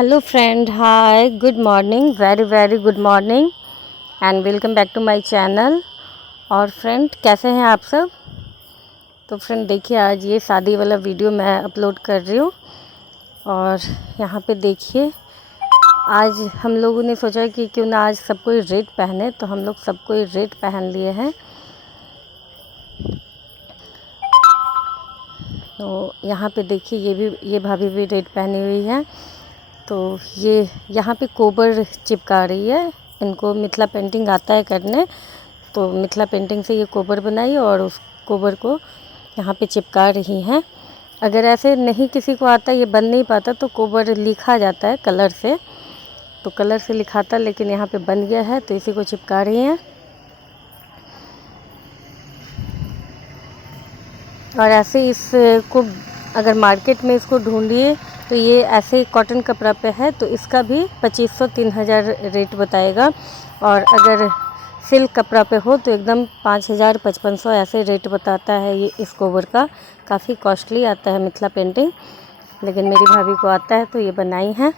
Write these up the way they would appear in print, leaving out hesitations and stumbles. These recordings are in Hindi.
Hello friend, hi, good morning, very very good morning and welcome back to my channel. और फ्रेंड, कैसे हैं आप सब? तो फ्रेंड देखिए, आज ये शादी वाला वीडियो मैं अपलोड कर रही हूँ। और यहाँ पे देखिए, आज हम लोगों ने सोचा कि क्यों ना आज सब कोई रेड पहने, तो हम लोग सब कोई रेड पहन लिए हैं। तो यहाँ पे देखिए, ये भाभी भी रेड पहनी हुई है। तो ये यहाँ पे कोबर चिपका रही है। इनको मिथिला पेंटिंग आता है करने, तो मिथिला पेंटिंग से ये कोबर बनाई और उस कोबर को यहाँ पे चिपका रही हैं। अगर ऐसे नहीं किसी को आता, ये बन नहीं पाता, तो कोबर लिखा जाता है कलर से, तो कलर से लिखाता, लेकिन यहाँ पे बन गया है तो इसी को चिपका रही हैं। और ऐसे इसको अगर मार्केट में इसको ढूंढिए तो ये ऐसे कॉटन कपड़ा पे है, तो इसका भी 2500-3000 रेट बताएगा। और अगर सिल्क कपड़ा पे हो तो एकदम 5000-5500 ऐसे रेट बताता है। ये इस कोबर का काफ़ी कॉस्टली आता है मिथिला पेंटिंग, लेकिन मेरी भाभी को आता है तो ये बनाई है।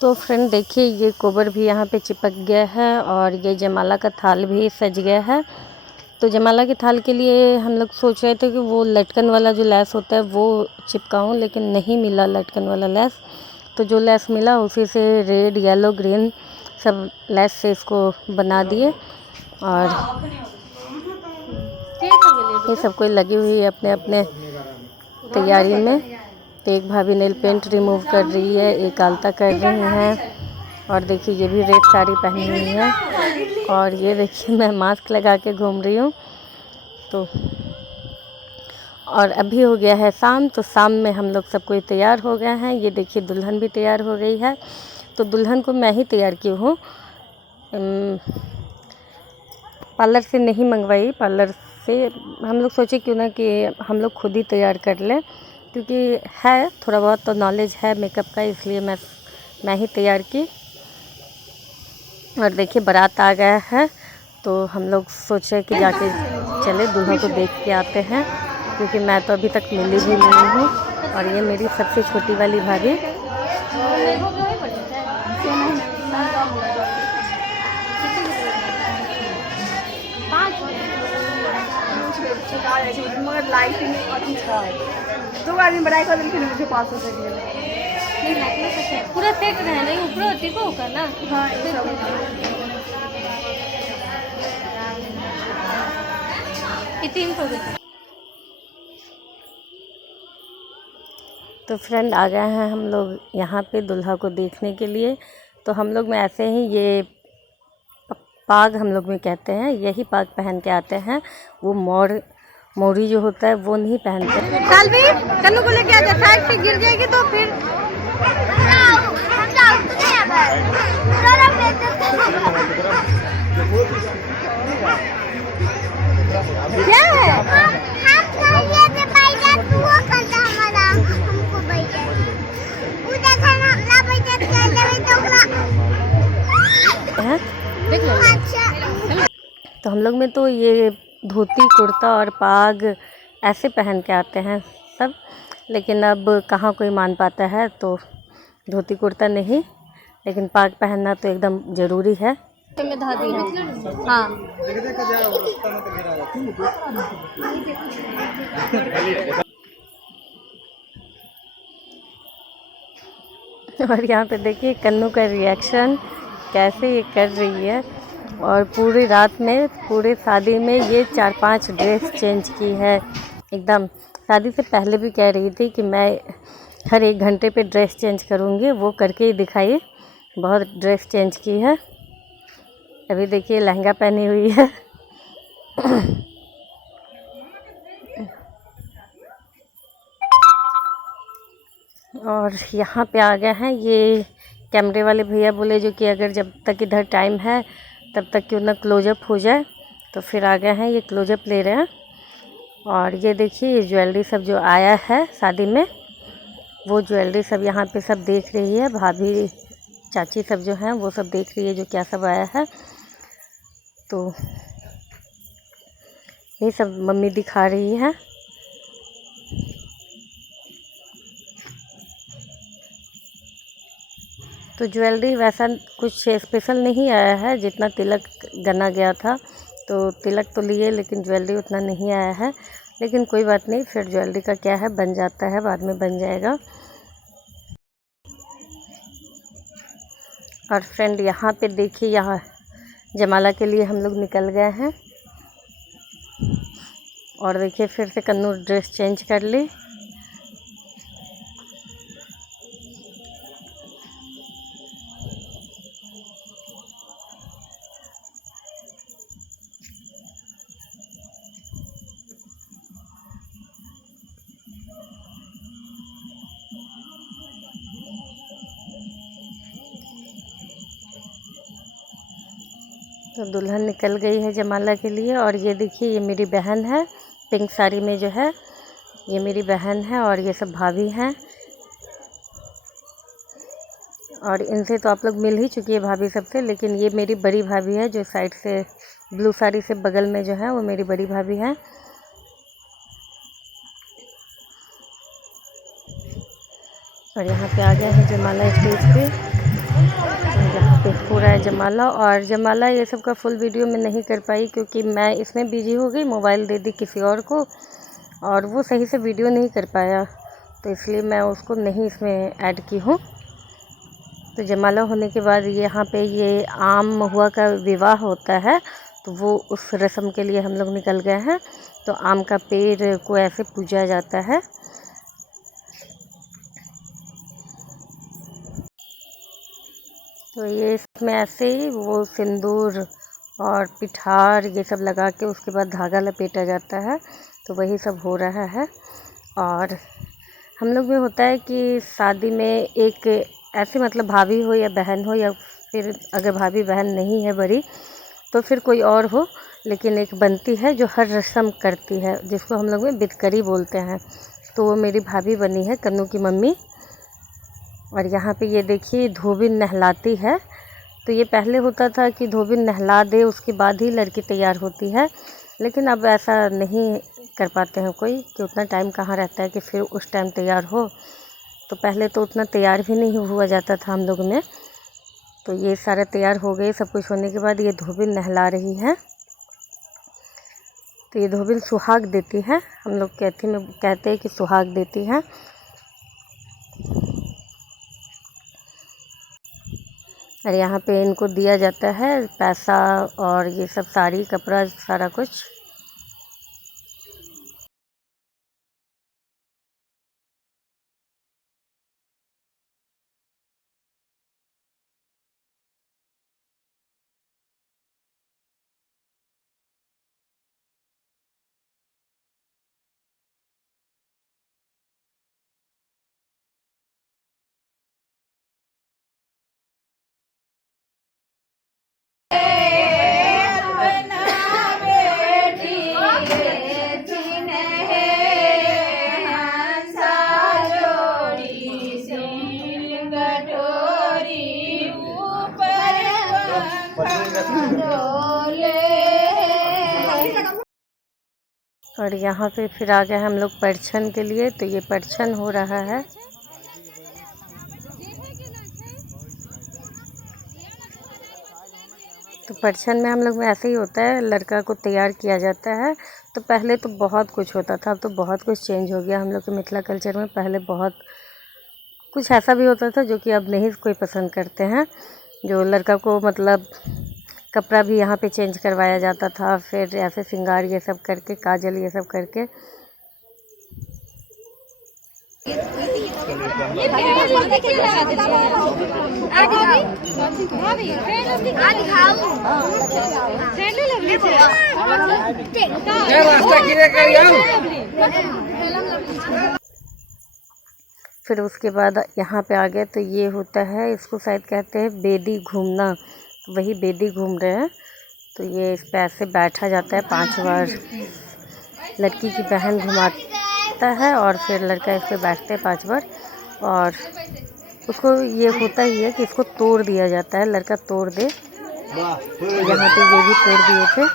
तो फ्रेंड देखिए, ये कोबर भी यहाँ पे चिपक गया है और ये जयमाला का थाल भी सज गया है। तो जयमाला के थाल के लिए हम लोग सोच रहे थे कि वो लटकन वाला जो लेस होता है वो चिपकाऊं, लेकिन नहीं मिला लटकन वाला लेस। तो जो लेस मिला उसी से रेड, येलो, ग्रीन सब लेस से इसको बना दिए। और ये सब कोई लगी हुई है अपने अपने तैयारी में। तो एक भाभी नेल पेंट रिमूव कर रही है, एक आलता कर रही हैं। और देखिए, ये भी रेड साड़ी पहनी हुई है। और ये देखिए, मैं मास्क लगा के घूम रही हूँ। तो और अभी हो गया है शाम, तो शाम में हम लोग सब कोई तैयार हो गए हैं। ये देखिए, दुल्हन भी तैयार हो गई है। तो दुल्हन को मैं ही तैयार की हूँ, पार्लर से नहीं मंगवाई। पार्लर से हम लोग सोचे क्यों ना कि हम लोग खुद ही तैयार कर लें, क्योंकि है थोड़ा बहुत तो नॉलेज है मेकअप का, इसलिए मैं ही तैयार की। और देखिए, बारात आ गया है, तो हम लोग सोचे कि जाके चले दूल्हा को देख के आते हैं, क्योंकि मैं तो अभी तक मिली भी नहीं हूँ। और ये मेरी सबसे छोटी वाली भाभी। मगर लाइटिंग अथी छ दो आदमी बड़ाई कर दिन फिर मुझे 500 से दिए नहीं लगना सकता पूरा सेट रहे नहीं ऊपर टिको होगा ना। हां ये 300 के। तो फ्रेंड आ गए हैं हम लोग यहाँ पे दूल्हा को देखने के लिए। तो हम लोग में ऐसे ही ये पाग हम लोग में कहते हैं, यही पाग पहन के आते हैं। वो मोरी जो होता है वो नहीं पहनते। सालवी कन्नू को लेके आ जा, साइड से गिर जाएगी तो फिर क्या है तो हम लोग में तो ये धोती, कुर्ता और पाग ऐसे पहन के आते हैं सब। लेकिन अब कहाँ कोई मान पाता है, तो धोती कुर्ता नहीं, लेकिन पाग पहनना तो एकदम ज़रूरी है। में धा दी है। हाँ और यहाँ पे देखिए कन्नू का रिएक्शन कैसे ये कर रही है। और पूरी रात में, पूरे शादी में ये 4-5 ड्रेस चेंज की है। एकदम शादी से पहले भी कह रही थी कि मैं हर 1 घंटे पे ड्रेस चेंज करूँगी, वो करके ही दिखाई। बहुत ड्रेस चेंज की है। अभी देखिए लहंगा पहनी हुई है। और यहाँ पे आ गए हैं, ये कैमरे वाले भैया बोले जो कि अगर जब तक इधर टाइम है तब तक क्यों ना क्लोजअप हो जाए, तो फिर आ गए हैं, ये क्लोजअप ले रहे हैं। और ये देखिए ये ज्वेलरी सब जो आया है शादी में, वो ज्वेलरी सब यहाँ पे सब देख रही है भाभी, चाची सब जो हैं वो सब देख रही है जो क्या सब आया है। तो ये सब मम्मी दिखा रही है। तो ज्वेलरी वैसा कुछ स्पेशल नहीं आया है, जितना तिलक गना गया था, तो तिलक तो लिए लेकिन ज्वेलरी उतना नहीं आया है। लेकिन कोई बात नहीं, फिर ज्वेलरी का क्या है, बन जाता है, बाद में बन जाएगा। और फ्रेंड यहाँ पे देखिए, यहाँ जयमाला के लिए हम लोग निकल गए हैं। और देखिए फिर से कन्नू ड्रेस चेंज कर ली। तो दुल्हन निकल गई है जयमाला के लिए। और ये देखिए ये मेरी बहन है, पिंक साड़ी में जो है ये मेरी बहन है, और ये सब भाभी हैं। और इनसे तो आप लोग मिल ही चुकी है भाभी सबसे, लेकिन ये मेरी बड़ी भाभी है जो साइड से ब्लू साड़ी से बगल में जो है वो मेरी बड़ी भाभी है। और यहाँ पे आ गए हैं जयमाला स्टेज पे, यहाँ पे हो रहा है जयमाला। और जयमाला ये सब का फुल वीडियो में नहीं कर पाई क्योंकि मैं इसमें बिजी हो गई, मोबाइल दे दी किसी और को, और वो सही से वीडियो नहीं कर पाया, तो इसलिए मैं उसको नहीं इसमें ऐड की हूँ। तो जयमाला होने के बाद यहाँ पे ये आम महुआ का विवाह होता है, तो वो उस रस्म के लिए हम लोग निकल गए हैं। तो आम का पेड़ को ऐसे पूजा जाता है। तो ये इसमें ऐसे ही वो सिंदूर और पिठार ये सब लगा के उसके बाद धागा लपेटा जाता है, तो वही सब हो रहा है। और हम लोग में होता है कि शादी में एक ऐसे मतलब भाभी हो या बहन हो, या फिर अगर भाभी बहन नहीं है बड़ी तो फिर कोई और हो, लेकिन एक बनती है जो हर रस्म करती है, जिसको हम लोग में बिदकरी बोलते हैं। तो वो मेरी भाभी बनी है, कन्नू की मम्मी। और यहाँ पे ये देखिए धोबिन नहलाती है। तो ये पहले होता था कि धोबिन नहला दे उसके बाद ही लड़की तैयार होती है, लेकिन अब ऐसा नहीं कर पाते हैं कोई, कि उतना टाइम कहाँ रहता है कि फिर उस टाइम तैयार हो। तो पहले तो उतना तैयार भी नहीं हुआ जाता था हम लोग में। तो ये सारा तैयार हो गए, सब कुछ होने के बाद ये धोबिन नहला रही है। तो ये धोबिन सुहाग देती है, हम लोग कहते हैं कि सुहाग देती है। और यहाँ पे इनको दिया जाता है पैसा और ये सब साड़ी कपड़ा सारा कुछ। और यहाँ पे फिर आ गए हम लोग परछन के लिए। तो ये परछन हो रहा है। तो परछन में हम लोग में ऐसे ही होता है, लड़का को तैयार किया जाता है। तो पहले तो बहुत कुछ होता था, अब तो बहुत कुछ चेंज हो गया हम लोग के मिथिला कल्चर में। पहले बहुत कुछ ऐसा भी होता था जो कि अब नहीं कोई पसंद करते हैं। जो लड़का को मतलब कपड़ा भी यहाँ पे चेंज करवाया जाता था, फिर ऐसे श्रृंगार ये सब करके, काजल ये सब करके। फिर उसके बाद यहाँ पे आ गए तो ये होता है, इसको शायद कहते हैं बेदी घूमना, वही बेदी घूम रहे हैं। तो ये इस पे ऐसे बैठा जाता है 5 बार, लड़की की बहन घुमाता है और फिर लड़का इस पे बैठते हैं 5 बार। और उसको ये होता ही है कि इसको तोड़ दिया जाता है, लड़का तोड़ दे। यहाँ पे ये भी तोड़ दिए थे।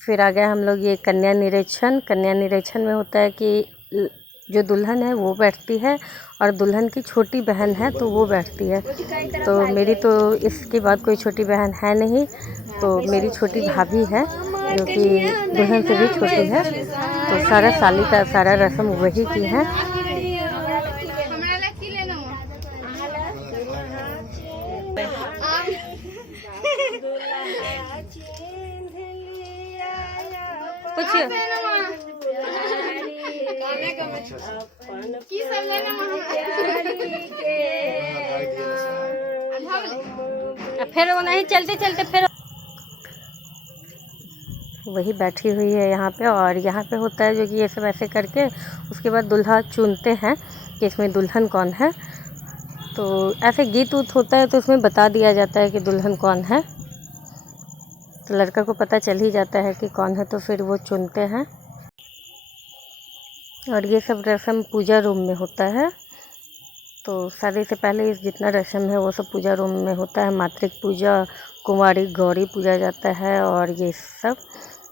फिर आ गए हम लोग ये कन्या निरीक्षण। कन्या निरीक्षण में होता है कि जो दुल्हन है वो बैठती है और दुल्हन की छोटी बहन है तो वो बैठती है। तो मेरी तो इसके बाद कोई छोटी बहन है नहीं, तो मेरी छोटी भाभी है जो कि दुल्हन से भी छोटी है। तो सारा साली का सारा रस्म वही की है। फिर वो नहीं चलते चलते फिर वही बैठी हुई है यहाँ पे। और यहाँ पे होता है जो कि ये सब ऐसे करके उसके बाद दूल्हा चुनते हैं कि इसमें दुल्हन कौन है। तो ऐसे गीत उत होता है तो उसमें बता दिया जाता है कि दुल्हन कौन है, तो लड़का को पता चल ही जाता है कि कौन है, तो फिर वो चुनते हैं। और ये सब रस्म पूजा रूम में होता है। तो शादी से पहले जितना रस्म है वो सब पूजा रूम में होता है। मातृक पूजा, कुंवारी गौरी पूजा जाता है और ये सब।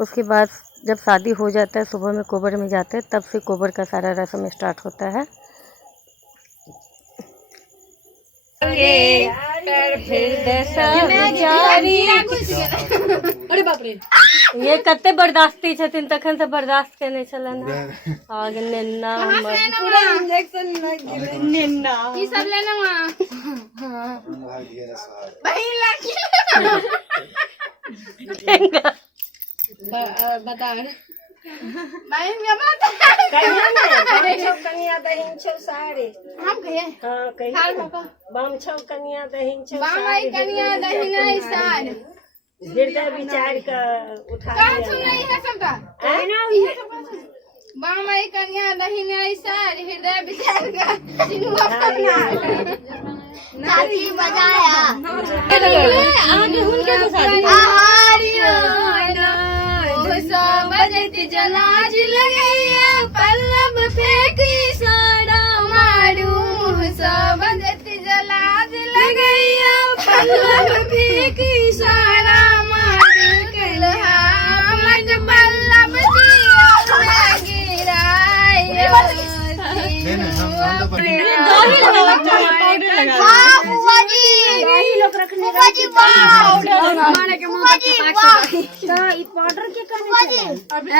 उसके बाद जब शादी हो जाता है, सुबह में कोबर में जाते हैं, तब से कोबर का सारा रस्म स्टार्ट होता है। अरे बाप रे, ये कते बर्दाश्ती छथिन तखन से बर्दाश्त करने चलन आगे नेना पूरा इंजेक्शन लग गेलै। नेना की सब लेना वहां भाई लागी बता भाई क्या बात कहिया कन्या दहिन छौ सारे हम कहिए हां कहिए बाम छौ कन्या दहिन छौ बाम कन्या दहिन आई सारे हृदय विचार का उठा लिया सुन नहीं है सबका है ना ये बाम कन्या दहिन आई सारे हृदय विचार का सिनुआ करना नाची बजाया आगे हुनके तो शादी आहारियो सब बजती जलाज लगैया पल्लव फेंकी साड़ा मारू सब बजती जलाज लगैया पल्लव फेंकी साड़ा मारू कलहा मज पल्लव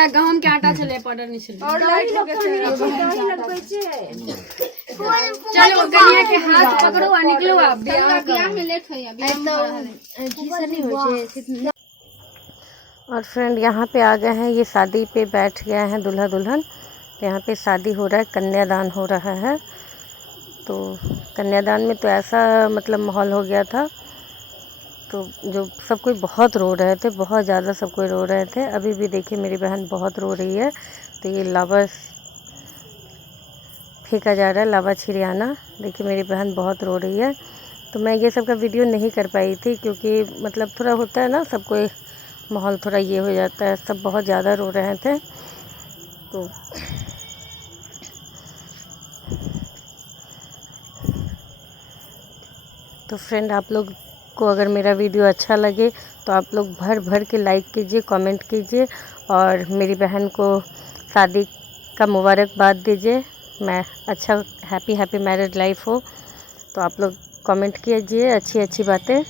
गहूम के आटा चले पाउडर नहीं चले चलो कन्या के हाथ पकड़ो आ निकलो आप ब्याह में लेट होया और फ्रेंड यहाँ पे आ गए हैं, ये शादी पे बैठ गए हैं दूल्हा दुल्हन। तो यहाँ पे शादी हो रहा है, कन्यादान हो रहा है। तो कन्यादान में तो ऐसा मतलब माहौल हो गया था, तो जो सब कोई बहुत रो रहे थे, बहुत ज़्यादा सब कोई रो रहे थे। अभी भी देखिए मेरी बहन बहुत रो रही है। तो ये लावा फेंका जा रहा है, लावा छिड़ियाना। देखिए मेरी बहन बहुत रो रही है। तो मैं ये सब का वीडियो नहीं कर पाई थी क्योंकि मतलब थोड़ा होता है ना, सब कोई माहौल थोड़ा ये हो जाता है, सब बहुत ज़्यादा रो रहे थे। तो फ्रेंड आप लोग को अगर मेरा वीडियो अच्छा लगे तो आप लोग भर भर के लाइक कीजिए, कमेंट कीजिए और मेरी बहन को शादी का मुबारकबाद दीजिए। मैं अच्छा हैप्पी मैरिड लाइफ हो। तो आप लोग कमेंट कीजिए अच्छी अच्छी बातें।